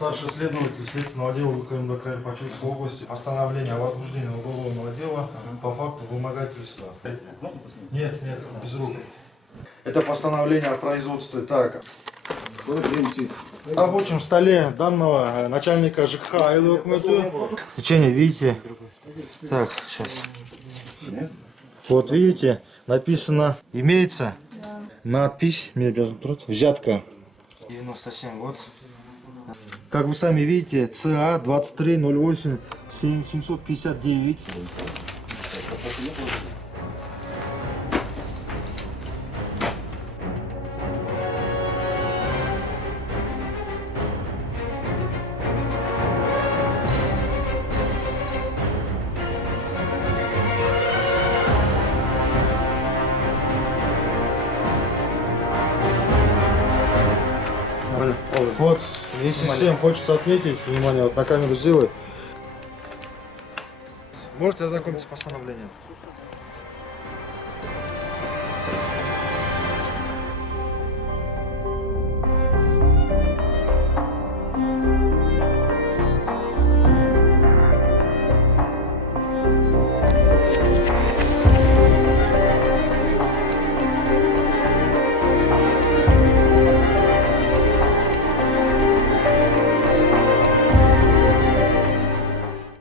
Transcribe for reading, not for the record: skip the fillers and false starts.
Старший следователь следственного отдела ВКМБК Почувствовской области. Постановление о возбуждении уголовного дела по факту вымогательства. Нет, без рук. Это постановление о производстве. Так. На рабочем столе данного начальника ЖКХ Айлы Окмыту. Течение, видите? Так, сейчас. Вот видите, написано, имеется надпись, взятка. 97, вот. Как вы сами видите, ЦА 2308 759. Вот, если всем хочется отметить, внимание, вот на камеру сделай. Можете ознакомиться с постановлением?